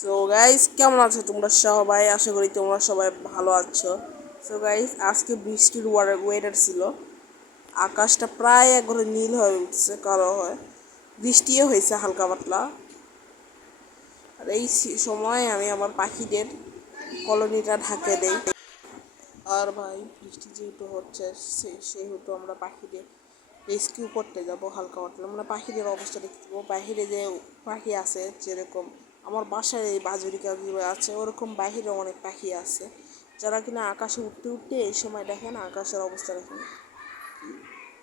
So guys, কেমন আছো তোমরা সবাই? আশা করি তোমরা সবাই ভালো আছো। সো গাইস, আজকে বৃষ্টির ওয়েদার ছিল। আকাশটা প্রায় একবারে নীল হয়ে উঠছে, কালো হয়। বৃষ্টিও হয়েছে হালকা পাতলা। আর এই সময় আমি আমার পাখিদের কলোনিটা ঢাকে দেই। আর ভাই, বৃষ্টি যেহেতু হচ্ছে সেহেতু আমরা পাখিদের রেস্কিউ করতে যাব হালকা পাতলা। আমরা পাখিদের অবস্থা দেখতে পাবো। বাহিরে যে পাখি আছে, যেরকম আমার বাসায় এই বাজুরিকাগুলো আছে, ওরকম বাহিরে অনেক পাখি আছে যারা কিনা আকাশে উঠতে উঠতে এই সময় দেখেন আকাশের অবস্থা দেখেন।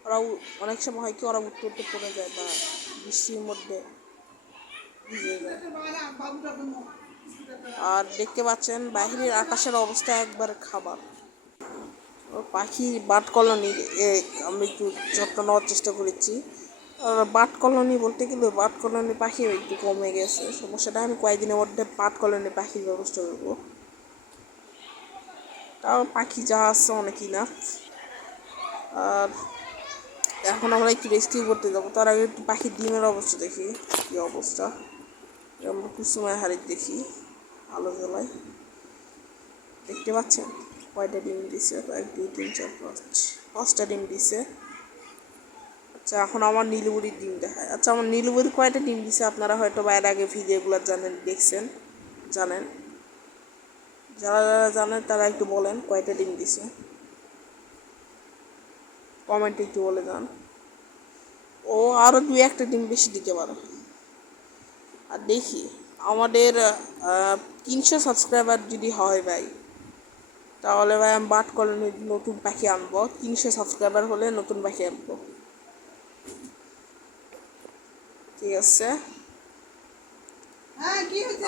ওরা অনেক সময় হয় কি, ওরা উঠতে উঠতে পড়ে যায় বা বৃষ্টির মধ্যে ভিজে যায়। আর দেখতে পাচ্ছেন বাহিরের আকাশের অবস্থা একবার খাবার। পাখি বার্ড কলোনির আমি একটু যত্ন নেওয়ার চেষ্টা করেছি। আর বার্ড কলোনি বলতে গেলে বার্ড কলোনি পাখি একটু কমে গেছে। সমস্যাটা আমি কয়েকদিনের মধ্যে বার্ড কলোনি পাখির ব্যবস্থা করবো। তাও পাখি যা আছে অনেকই না। আর এখন আমরা একটু রেস্কিউ করতে যাবো, তার আগে একটু পাখির ডিমের অবস্থা দেখি কী অবস্থা। আমরা কুসুমায় হারিয়ে দেখি আলো জ্বলায়। দেখতে পাচ্ছেন কয়টা ডিম দিছে? 1 2 3 4 5টা ডিম দিছে। আচ্ছা, এখন আমার নীলবুড়ির ডিম দেখায়। আচ্ছা, আমার নীলবুড়ি কয়টা ডিম দিছে আপনারা হয়তো এর আগে ভিডিওগুলো জানেন। যারা যারা জানেন তারা একটু বলেন কয়টা ডিম দিছে, কমেন্টে একটু বলে যান। ও আরও 2-1টা ডিম বেশি দিতে পারে। আর দেখি আমাদের 300 সাবস্ক্রাইবার যদি হয় ভাই, তাহলে ভাই আমি বাট কলোনির নতুন পাখি আনবো। 300 সাবস্ক্রাইবার হলে নতুন পাখি আনবো, ঠিক আছে?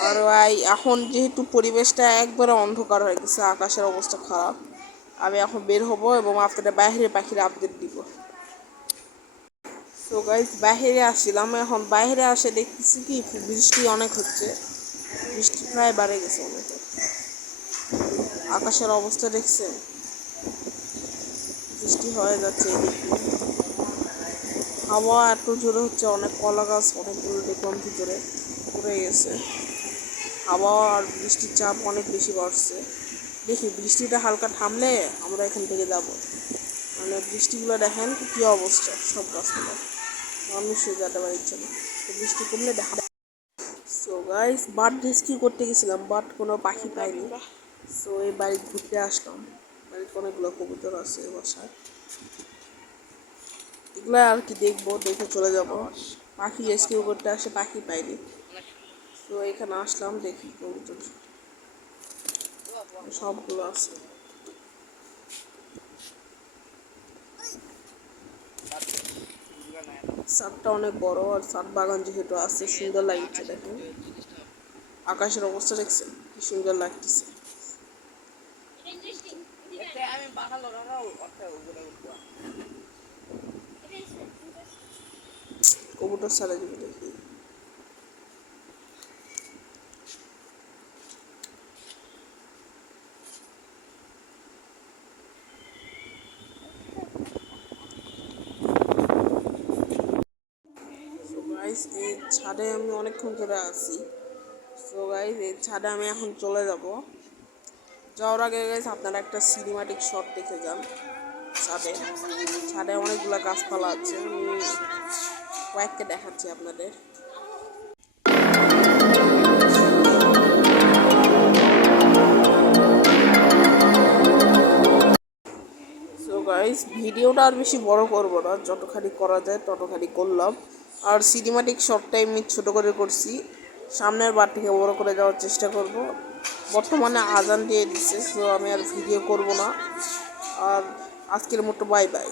আর ভাই, এখন যেহেতু পরিবেশটা একবারে অন্ধকার হয়ে গেছে, আকাশের অবস্থা খারাপ, আমি এখন বের হব এবং আপনাদের বাইরে পাখির আপডেট দিব। সো গাইস, বাইরে আসছিলাম। এখন বাইরে আসে দেখতেছি কি বৃষ্টি অনেক হচ্ছে। বৃষ্টি প্রায় বাড়ে গেছে অনেক। আকাশের অবস্থা দেখছেন? বৃষ্টি হয়ে যাচ্ছে এদিকে। হাওয়া এত জোরে হচ্ছে, অনেক কলা গাছ অনেকগুলো দেখলাম ভিতরে পড়ে গেছে। হাওয়া আর বৃষ্টির চাপ অনেক বেশি বাড়ছে। দেখি বৃষ্টিটা হালকা থামলে আমরা এখান থেকে যাব। মানে বৃষ্টিগুলো দেখেন কী অবস্থা, সব গাছগুলো মানুষই যেতে পারছে না। তো বৃষ্টি কমলে দেখা। সো গাইস, বার্ড রেস্কিউ করতে গেছিলাম, বাট কোনো পাখি পাইনি। সো এই বাড়ি ঘুরতে আসলাম। বাড়িতে অনেকগুলো কবুতর আছে বাসায়, এগুলো আর কি দেখবো, দেখে চলে যাব। পাখি রেস্কিউ করতে আসে, পাখি পাইনি। তো এখানে আসলাম, দেখি কবুতর সবগুলো আছে। ছাদটা অনেক বড়, আর ছাদ বাগান যেহেতু আছে সুন্দর লাগছে। দেখেন আকাশের অবস্থা দেখছেন কি সুন্দর লাগতেছে। কবুতর ছাড়া যাবে দেখি। গাইস, এই ছাদে আমি অনেকক্ষণ ধরে আছি। সো গাইস, এই ছাদে আমি এখন চলে যাব। যাওয়ার আগে গাইস আপনারা একটা সিনেমাটিক শট দেখে যান। ছাদে ছাদে অনেকগুলো গাছপালা আছে, আমি কয়েকটা দেখাচ্ছি আপনাদের। সো গাইস, ভিডিওটা আর বেশি বড় করব না, যতখানি করা যায় ততখানি করলাম। আর সিনেমাটিক শটটা এমনি ছোটো করে করছি, সামনের বার থেকে বড় করে যাওয়ার চেষ্টা করব। বর্তমানে আজান দিয়ে দিচ্ছে, সো আমি আর ভিডিও করব না। আর আজকের মতো বাই বাই।